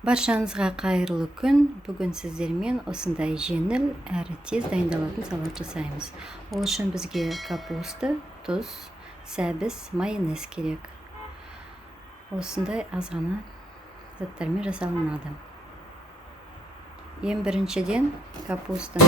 Баршаңызға қайырлы күн. Бүгін сіздермен осындай жеңіл әрі тез дайындалатын салат жасаймыз. Ол үшін бізге капуста, тұз, сәбіз, майонез керек. Осындай аз ғана заттармен жасалынады. Ең біріншіден капустаны